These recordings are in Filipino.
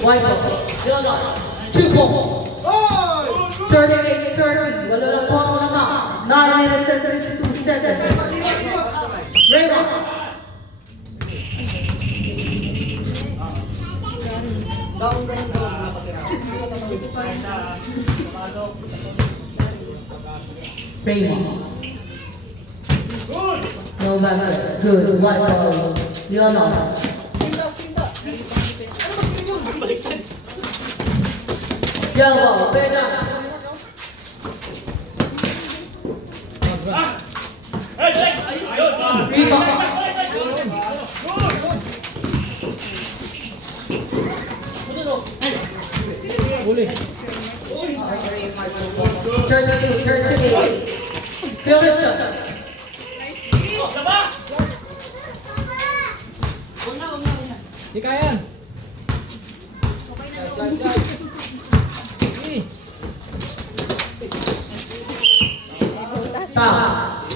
White ball. Leonard. 2 points. 38-30. Wala lang po ang mga na. 9 minutes and 32 seconds. Raymond. Raymond. No basket. Good. White ball. Leonard. Yellow. Beda. Rebound. 32-38. Field is shot. Di kaya. Foul.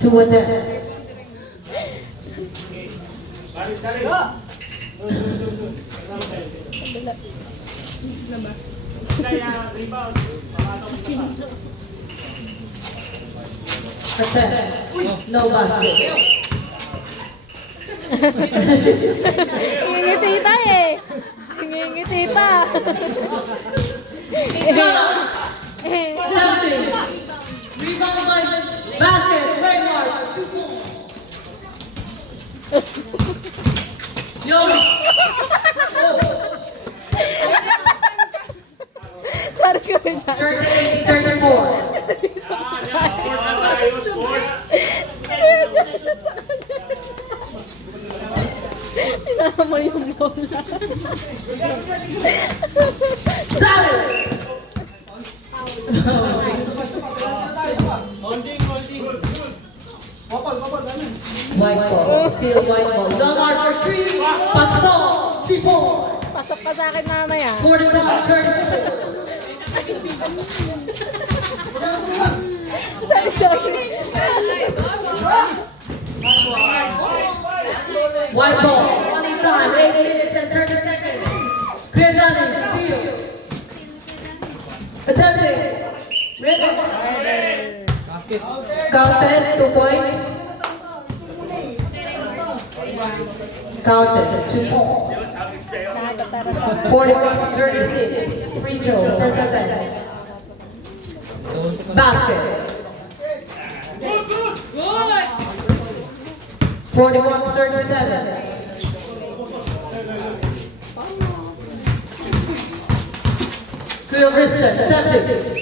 2 attempts. Attempt. No basket. Ngingiti pa eh. Ngingiti pa. Attempting. Rebound by basket. Raymond. 2 points. Yoga. Sorry ko dyan. 38-34. Pinaka mo yung bola. White ball. Still white ball. Leonard for 3. Pasok. 3 points. Pasok ka sa akin mamaya. 41-34. Sorry. White ball. Running time. 8 minutes and 30 seconds. Clear Johnny. Steal. Attempting. Rhythm. Basket. Counted. 2 points. Counted. 2 points. 41-36. Free throw. 10 seconds. Basket. 41-37. Kuya Christian, attempting.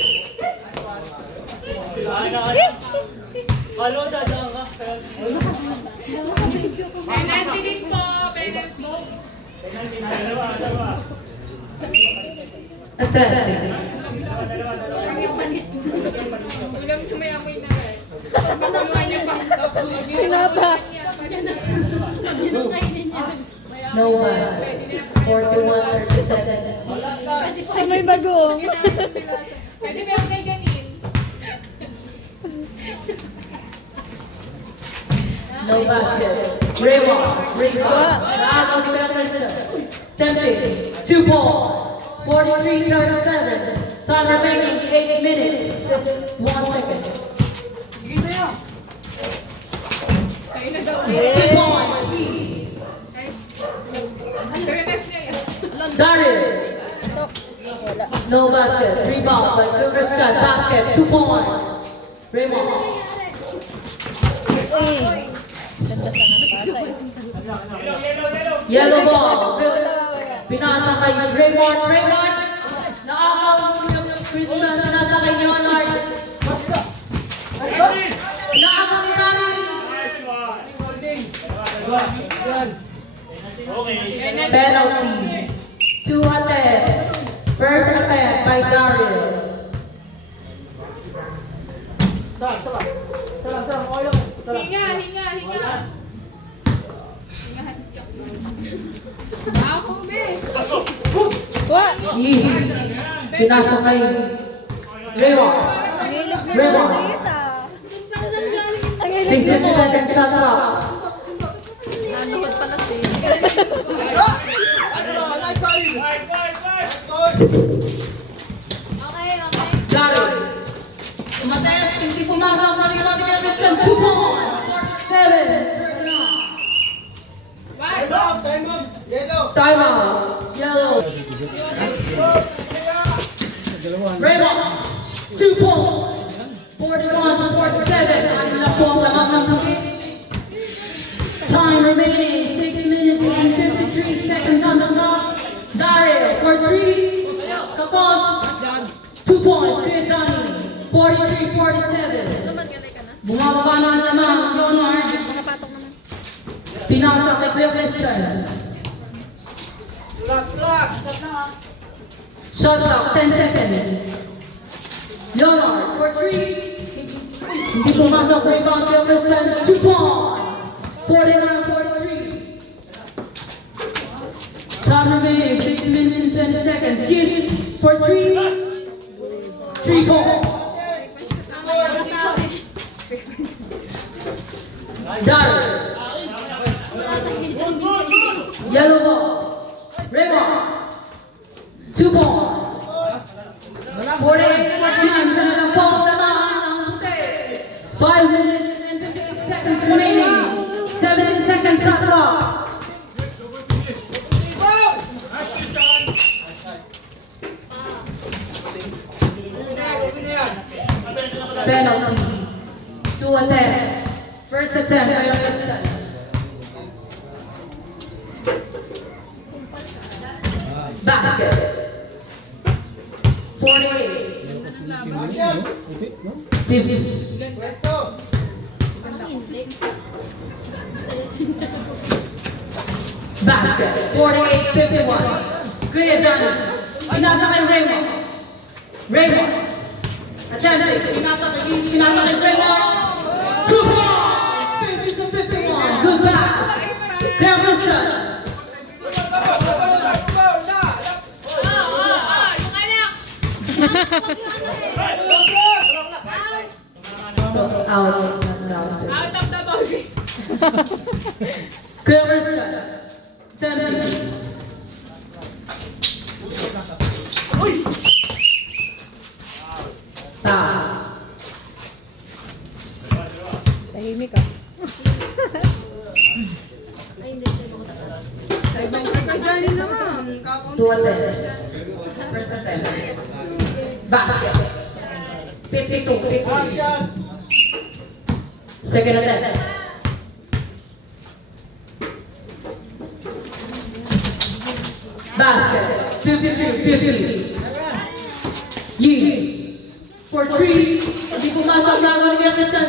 Penalty din po, penalty. Attempting. Ulam niyo may amoy na rin. Matamuhan niyo pa. Pinapa. No basket. 41-37. Ay, may bago. Pwede ba yung kay ganin? No basket. Raymond. Raymond. Nakakaw ni Kuya Christian. Tempting. 2 points. 43-37. Time remaining 8 minutes. 1 second. Kayo na daw. 2 points. Daryl. Pasok. Wala. No basket. Rebound by Kuya Christian. Basket. 2 points. Raymond. Uy. Ganda sa ng pasa eh. Yellow ball. Pinasa kay Raymond. Raymond. Naakaw ni Kuya Christian. Pinasa kay Leonard. Naakaw ni Daryl. Penalty. 2 attempts. First attempt by Daryl. Hinga, hinga, hinga. Ako, be. What? Yes. Pinasa kay Raymond. Nilog na Raymond. ng isa. 60 seconds shot clock. Manuhod pala siya. Okay. Gary. Umatay, hindi pumasok na rin natin yung Christian. 2 points. 7. Turn it on. Time out. Yellow. Raymond. 2 points. 41-47. Ano na po ang laman ng putik? Time remaining 6 minutes and 53 seconds on the clock. Daryl for 3. Kapos. 2 points. Kuya Johnny. 43-47. Bumababa na ang lamang. Leonard. Nakapatok naman. Pinasa kay Kuya Christian. Shot clock, 10 seconds. Leonard for 3. Hindi pumasok. Rebound Kuya Christian. 2 points. 49-43. Time remaining 6 minutes and 20 seconds. Yes, for 3. 3 points. Darryl. Yellow ball. Raymond. 2 points. 48-49. Sa nalang po ang laman ng puti. 5 minutes and 58 seconds remaining. 17 seconds shot clock. Penalty. 2 attempts. First attempt by Christian. Basket. 48. 50. Basket. 48-51. Kuya Johnny. Pinasa kay Raymond. Raymond. Attempting. Pinasa kay Raymond. 2 points. 50-51. Good pass. Kuya Christian. Out. Out of the boundary. Kuya Christian. Attempting. Tahimik ah. Johnny naman. 2 attempts. First attempt. Basket. 52. Second attempt. Basket. 52. Yes. For 3. Hindi pumasok na ang Kuya Christian.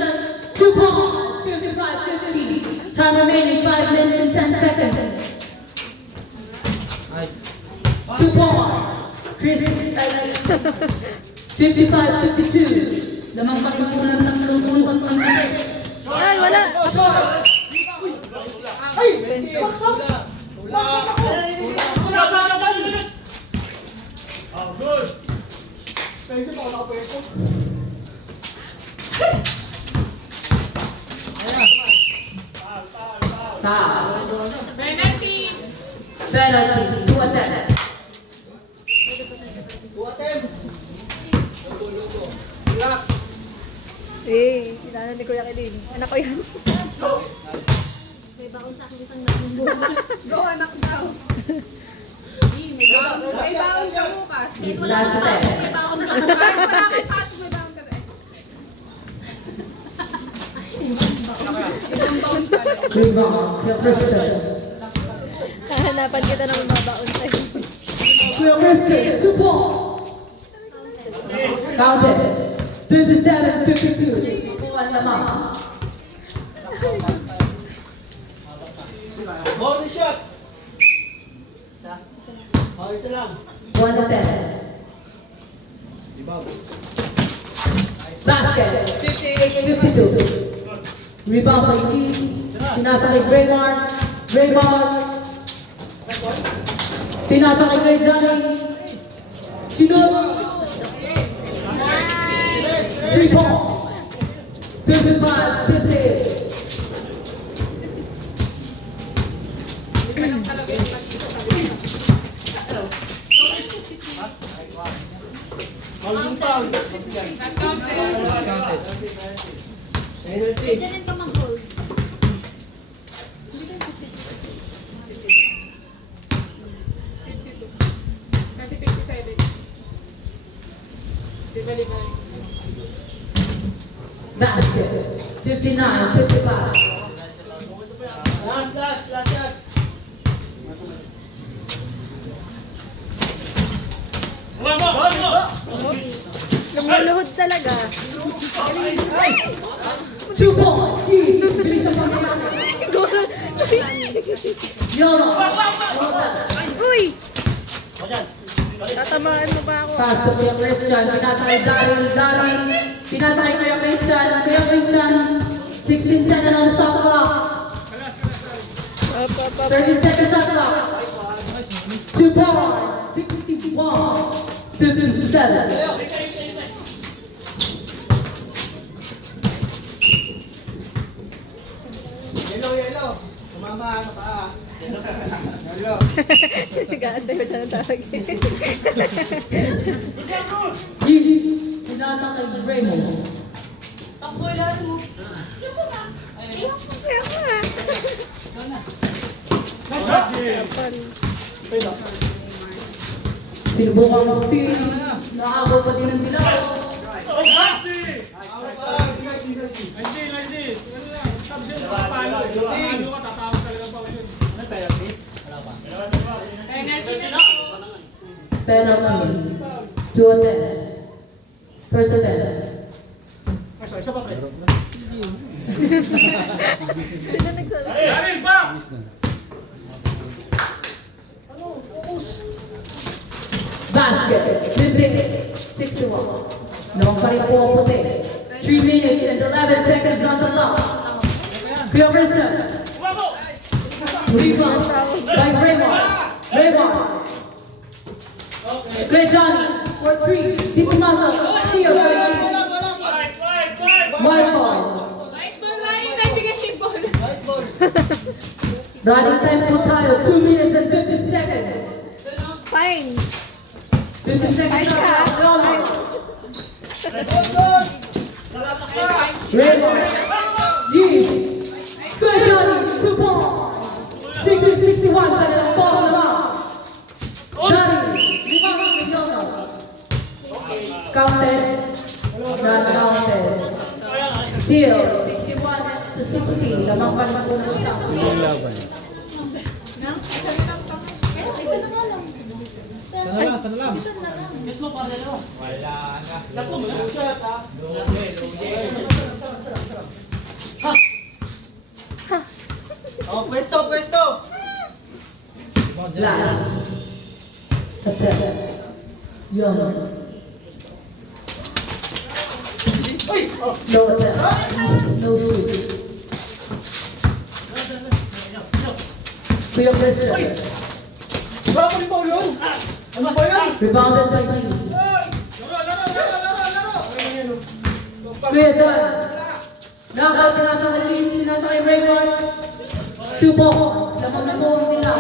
2 points. 55-50. Time remaining 5 minutes and 10 seconds. 2 points. Chris, 55-52. Lamang pa rin po ng 3 puntos ang puti. Ay, wala. Penalty. Penalty. 2 attempts. Eh, kilala ni Kuya Kiling. Anak ko yan. Go anak daw. May baon ka bukas. Last attempt. May baon ka bukas. Bakit pasok may baon ka rin? Rebound. Kuya Christian. Hahanapan kita ng mga baon sa'yo. Kuya Christian. 2 points. Counted. 57-52. Kukuha naman. Body shot. Isa lang. 1 attempt. Basket. 58-52. Rebound by Lee. Pinasa kay Raymond. Pinasa kay Kuya Johnny. Shinobu. 3 points. 55-58. lang talaga yung lagi sa kanila. Discounted. Pwede rin ka mag-hold. Kasi 57. Di ba lima? Basket. 59-55. Last. Lumuluhod talaga. 2 points. Jeez, bilis ang pangyayari. Siguro. Yolo. Uy! Tatamaan mo ba ako? Pass to Kuya Christian. Pinasakay Daryl. Pinasakay Kuya Christian. Kuya Christian. 16 seconds on the shot clock. 30 seconds shot clock. 2 points. 61-57. Yellow. Tumama sa paa. Yellow. Nag-aantay ko siya ng tawag. Pinasakay Raymond. Sinubukang steal. Nakakaw pa din ng dilaw. Penalty. 2 attempts. First attempt. Isa pa pre. Sino nagsabi? Basket. 50-61. Naman pa rin po ang puti. 3 minutes and 11 seconds on the clock. Kuya Christian. Rebound by Raymond. Kuya Johnny. For 3. Di pumasok. Steal by Keith. White ball. Light ball line! Naibigay yung ball! Right ball. Running time po tayo. 2 minutes and 50 seconds. Fine. 50 seconds shot clock. Raymond. Yes. Kuya Johnny. 2 points. 60-61 sa nilang ball naman. Johnny. Rebound sa Yono. Counted. Not counted. Still, 61-60. Lamang pa naman po ng isa. Isa na nga lang. Sana lang. Isa na lang. Shot ha. Oh, pwesto. Last. Attempt. Yono. No attempt. No shoot. Kuya Christian. Bakit pa yun? Ano ba yan? Rebounded by Hughes. Kuya John. Knockout na sa Halis. Nasa kay Raymond. 2 points. Lamang na po nila.